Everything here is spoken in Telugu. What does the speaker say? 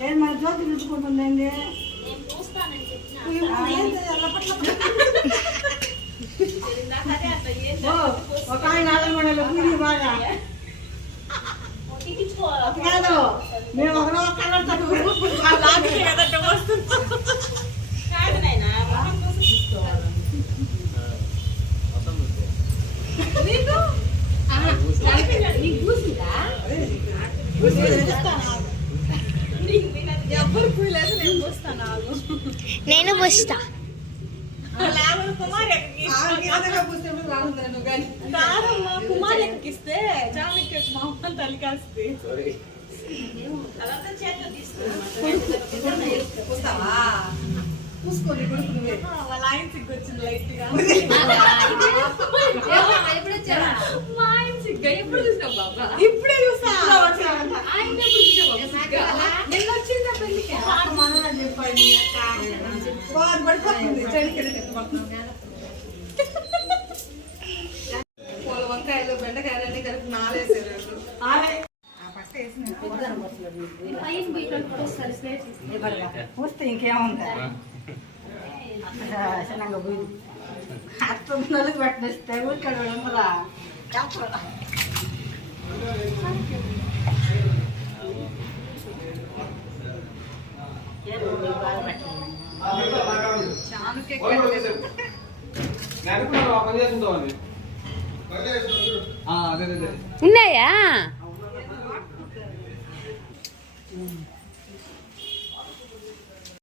ఏం మన జ్యోతి చెప్పిన. ఒక ఆయన పూరి బాగా. కాదు మేము ఒకరో కలర్ తక్కువ నేను పుస్తా కుమార్ ఎక్కిస్తే. జానకి అదంతా చేతిలో తీసుకున్నాను వాళ్ళ ఆయన సిగ్గొచ్చింది లైట్గా మా ఆయన సిగ్గా. ఎప్పుడు చూసావు బాబా? ఇప్పుడే చూసా ఆయన ఎప్పుడు చూసావు బాబా సిగ్గా? నిన్న వచ్చిందా పెళ్ళికి చెప్పండి పడిపోతుంది పూల వంకాయలు బెండకాయలు అన్ని కలిపి నాలేసారు వస్తే ఇంకేముంది చిన్నగా పోయి అత్త నలుగు పెట్టిస్తే ఊరికాడు ఉన్నాయా?